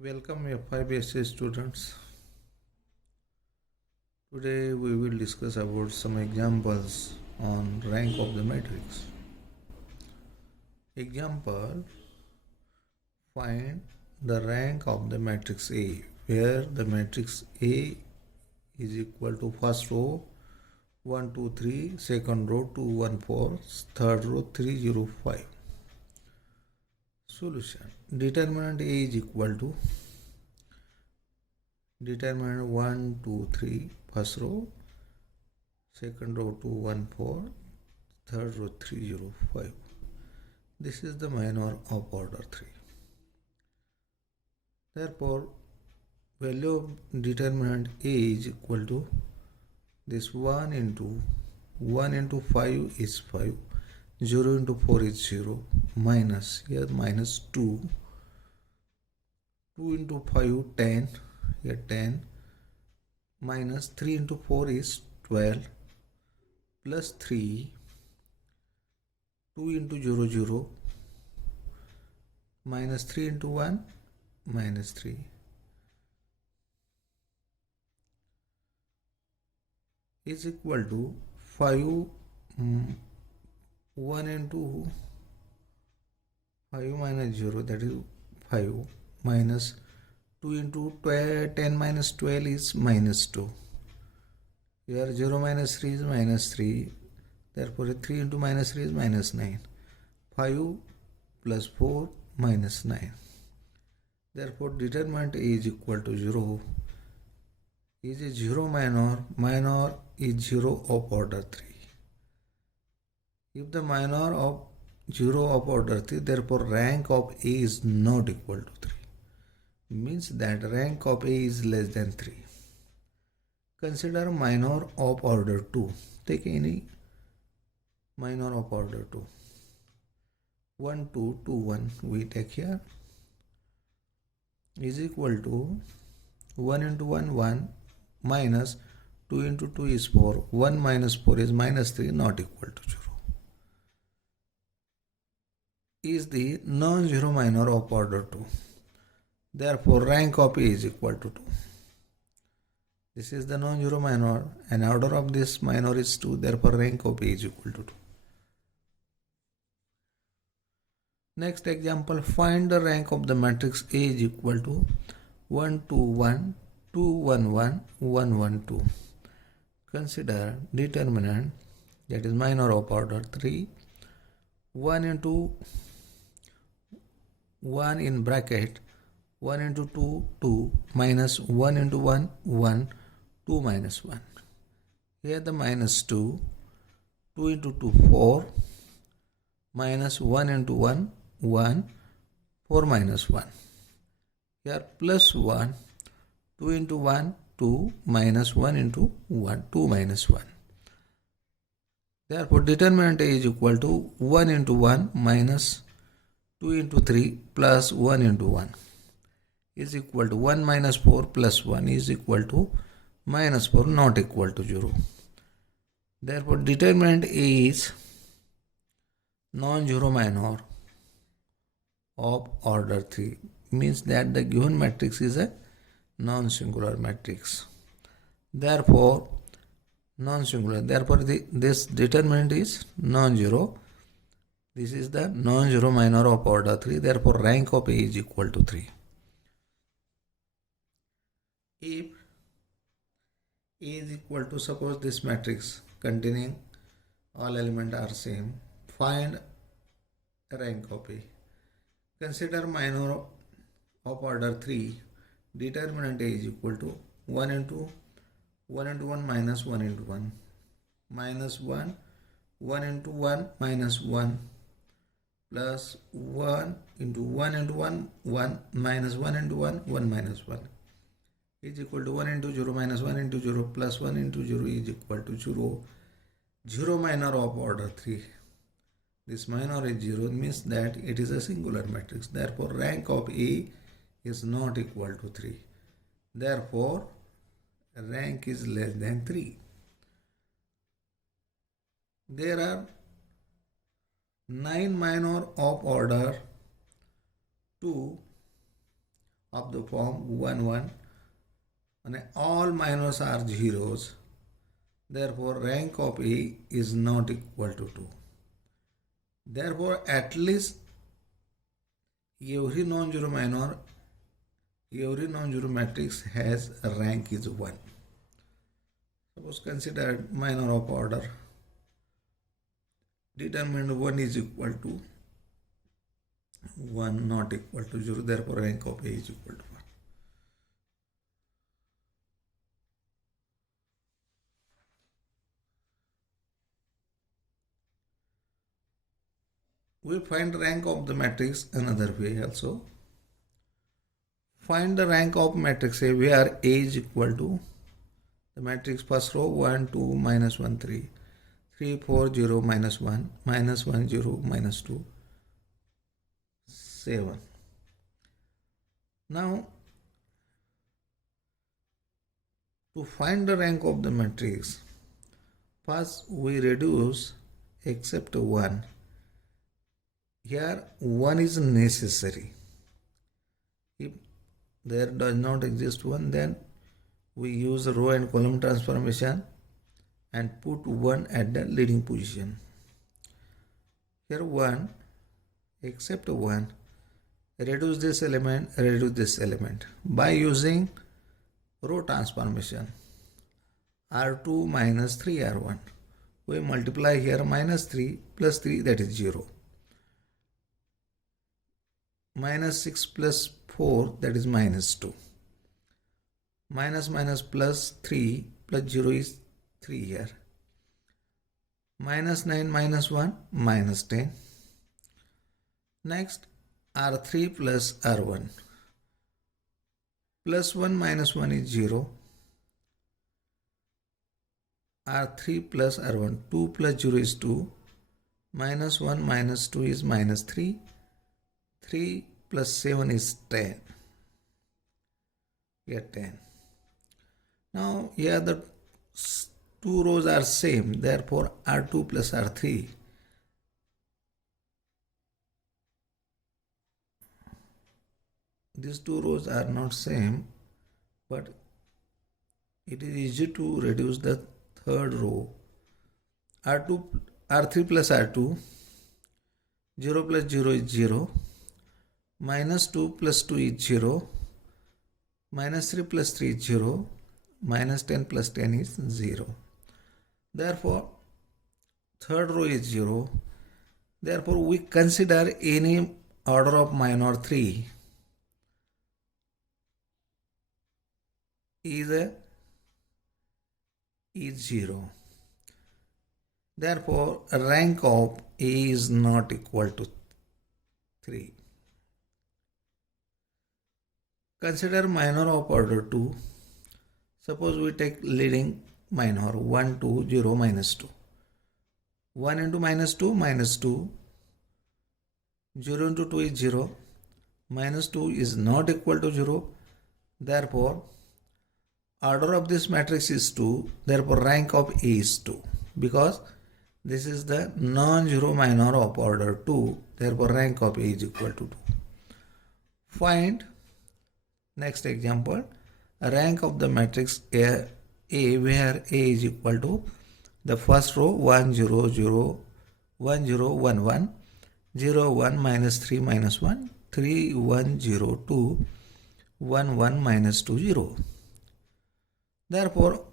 Welcome F5 students. Today we will discuss about some examples on rank of the matrix. Example: find the rank of the matrix A, where the matrix A is equal to first row 1 2 3, second row 2 1 4, third row 3 0 5. Solution: determinant A is equal to determinant 1 2 3, first row, second row 2 1 4, third row 3 0 5. This is the minor of order 3. Therefore, value of determinant A is equal to this 1 into 5 is 5, 0 into 4 is 0, minus here minus 2, 2 into 5 10, here 10, minus 3 into 4 is 12, plus 3, 2 into 0 0, minus 3 into 1 minus 3, is equal to 5, 1 into 5 minus 0, that is 5, minus 2 into 12, 10 minus 12 is minus 2. Here 0 minus 3 is minus 3. Therefore 3 into minus 3 is minus 9. 5 plus 4 minus 9. Therefore determinant A is equal to 0. Is a 0 minor is 0 of order 3. If the minor of 0 of order 3, therefore rank of A is not equal to 3. Means that rank of A is less than 3. Consider minor of order 2. Take any minor of order 2. 1 2 2 1 we take here is equal to 1 into 1 1, minus 2 into 2 is 4, 1 minus 4 is minus 3, not equal to 0. Is the non-zero minor of order 2. Therefore rank of A is equal to 2. This is the non-zero minor and order of this minor is 2, therefore rank of A is equal to 2. Next example, find the rank of the matrix A is equal to 1 2 1, 2 1 1, 1 1 2. Consider determinant, that is minor of order 3, 1 into 1 in bracket 1 into 2 2, minus 1 into 1 1, 2 minus 1. Here the minus 2, 2 into 2 4, minus 1 into 1 1, 4 minus 1. Here plus 1, 2 into 1 2, minus 1 into 1, 2 minus 1. Therefore determinant A is equal to 1 into 1 minus 2 into 3 plus 1 into 1 is equal to 1 minus 4 plus 1 is equal to minus 4, not equal to 0. Therefore determinant A is non-zero minor of order 3, means that the given matrix is a non-singular matrix. Therefore non-singular, therefore this determinant is non-zero. This is the non-zero minor of order 3, therefore rank of A is equal to 3. If A is equal to, suppose this matrix containing all elements are same, find rank of A. Consider minor of order 3, determinant A is equal to 1 into 1 minus 1 into 1, minus 1, 1 into 1 minus 1, plus 1 into 1 1, minus 1 into 1 1 minus 1 is equal to 1 into 0 minus 1 into 0 plus 1 into 0 is equal to 0. 0 minor of order 3. This minor is 0, means that it is a singular matrix. Therefore rank of A is not equal to 3. Therefore rank is less than 3. There are 9 minor of order 2 of the form 1 1 and all minors are zeros. Therefore, rank of A is not equal to 2. Therefore, at least every non-zero minor, every non-zero matrix has a rank is 1. Suppose consider minor of order determined 1 is equal to 1 not equal to 0. Therefore, rank of A is equal to 1. We find rank of the matrix another way also. Find the rank of matrix A where A is equal to the matrix first row 1 2 minus 1 3 3 4 0 minus 1 minus 1 0 minus 2 7. Now to find the rank of the matrix, first we reduce except 1. Here 1 is necessary. If there does not exist 1, then we use row and column transformation and put 1 at the leading position. Here 1 except 1, reduce this element by using row transformation. R2 minus 3R1. We multiply here minus 3 plus 3, that is 0. Minus 6 plus 4, that is minus 2. Minus minus plus 3 plus 0 is 3 here. Minus 9 minus 1, minus 10. Next, R3 plus R1. Plus 1 minus 1 is 0. R3 plus R1. 2 plus 0 is 2. Minus 1 minus 2 is minus 3. 3 plus 7 is 10. Here 10. Now here the two rows are same. Therefore R2 plus R3. These two rows are not same, but it is easy to reduce the third row. R3 plus R2. 0 plus 0 is 0. Minus 2 plus 2 is 0. Minus 3 plus 3 is 0. Minus 10 plus 10 is 0. Therefore, third row is 0. Therefore, we consider any order of minor 3 is 0. Therefore, rank of A is not equal to 3. Consider minor of order 2. Suppose we take leading minor 1, 2, 0, minus 2. 1 into minus 2, minus 2. 0 into 2 is 0. Minus 2 is not equal to 0. Therefore, order of this matrix is 2. Therefore, rank of A is 2. Because this is the non-zero minor of order 2. Therefore, rank of A is equal to 2. Find next example. Rank of the matrix A where A is equal to the first row 1 0 0 1 0 1 1 0 1 minus 3 minus 1 3 1 0 2 1 1 minus 2 0. Therefore,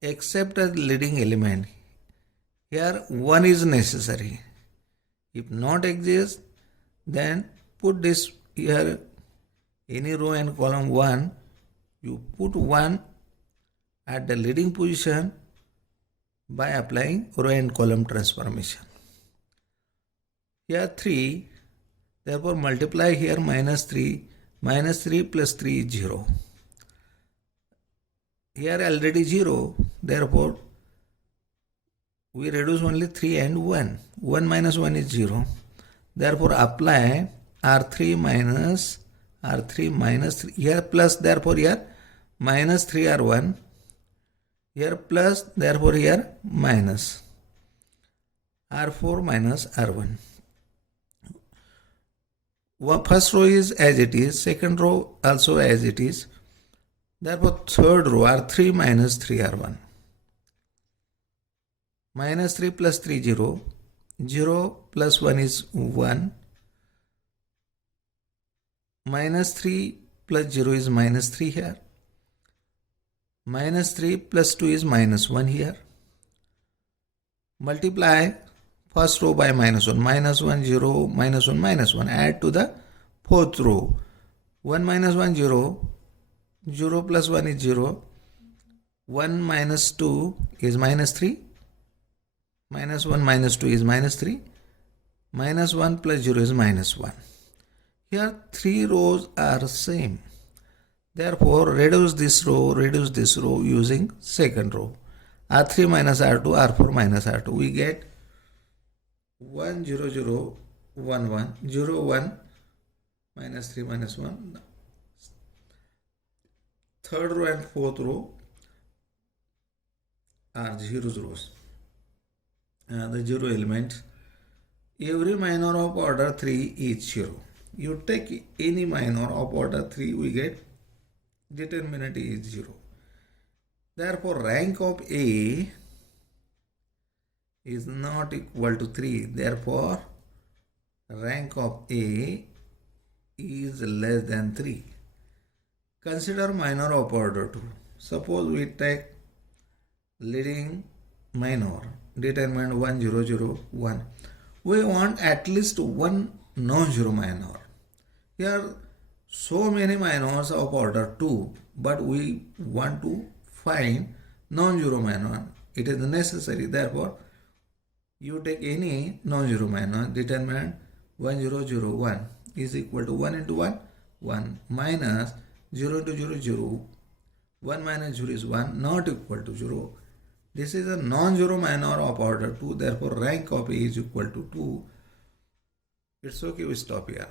except a leading element, here 1 is necessary. If not exist, then put this here any row and column 1. You put 1 at the leading position by applying row and column transformation. Here 3, therefore multiply here minus 3 plus 3 is 0. Here already 0, therefore we reduce only 3 and 1. 1 minus 1 is 0. Therefore apply R3 minus 3, here plus, therefore here minus 3 R1, here plus, therefore here minus R4 minus R1. First row is as it is, second row also as it is. Therefore, third row R3 minus 3 R1. Minus 3 plus 3 0. 0 plus 1 is 1. Minus 3 plus 0 is minus 3 here. Minus 3 plus 2 is minus 1 here. Multiply first row by minus 1. Minus 1, 0, minus 1, minus 1. Add to the fourth row. 1 minus 1, 0. 0 plus 1 is 0. 1 minus 2 is minus 3. Minus 1 minus 2 is minus 3. Minus 1 plus 0 is minus 1. Here 3 rows are same. Therefore, reduce this row using second row. R3 minus R2, R4 minus R2. We get 1, 0, 0, 1, 1, 0, 1, minus 3, minus 1. Third row and fourth row are zeros. The zero elements. Every minor of order 3 is 0. You take any minor of order 3, we get determinant is 0. Therefore, rank of A is not equal to 3. Therefore, rank of A is less than 3. Consider minor of order 2. Suppose we take leading minor, determinant 1, 0, 0, 1. We want at least one non-zero minor. Here, so many minors of order 2, but we want to find non-zero minor. It is necessary. Therefore, you take any non-zero minor, determinant 1, 0, 0, 1 is equal to 1 into 1, 1 minus 0 into 0, 0. 1 minus 0 is 1, not equal to 0. This is a non-zero minor of order 2. Therefore, rank of A is equal to 2. It's okay, we stop here.